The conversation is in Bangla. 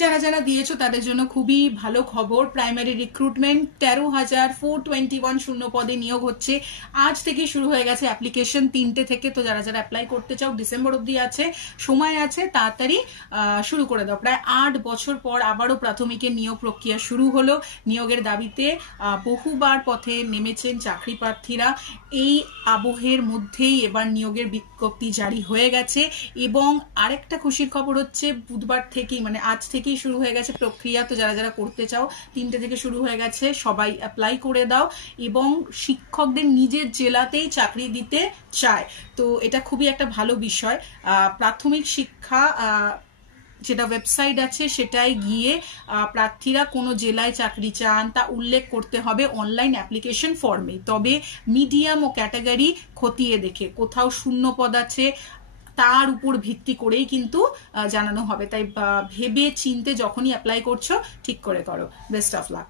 যারা যারা দিয়েছো তাদের জন্য খুবই ভালো খবর। প্রাইমারি রিক্রুটমেন্ট 13,421 শূন্য পদে নিয়োগ হচ্ছে। আজ থেকে শুরু হয়ে গেছে অ্যাপ্লিকেশন 3টে থেকে। তো যারা যারা অ্যাপ্লাই করতে চাও ডিসেম্বর অবধি আছে, সময় আছে, তাড়াতাড়ি শুরু করে দাও। প্রায় 8 বছর পর আবারও প্রাথমিকের নিয়োগ প্রক্রিয়া শুরু হলো। নিয়োগের দাবিতে বহুবার পথে নেমেছেন চাকরি প্রার্থীরা। এই আবহের মধ্যেই এবার নিয়োগের বিজ্ঞপ্তি জারি হয়ে গেছে। এবং আরেকটা খুশির খবর হচ্ছে বুধবার থেকেই, মানে আজ থেকেই শুরু হয়ে গেছে প্রক্রিয়া। তো যারা যারা করতে চাও 3টে থেকে শুরু হয়ে গেছে, সবাই অ্যাপ্লাই করে দাও। এবং শিক্ষকদের নিজের জেলাতেই চাকরি দিতে চায়, তো এটা খুবই একটা ভালো বিষয়। প্রাথমিক শিক্ষা যেটা ওয়েবসাইট আছে সেটাই গিয়ে প্রার্থীরা কোনো জেলায় চাকরি চান তা উল্লেখ করতে হবে অনলাইন অ্যাপ্লিকেশন ফর্মে। তবে মিডিয়াম ও ক্যাটাগরি খতিয়ে দেখে কোথাও শূন্য পদ আছে তার উপর ভিত্তি করেই কিন্তু জানানো হবে। তাই ভেবে চিনতে যখনই অ্যাপ্লাই করছো ঠিক করে করো। Best of luck.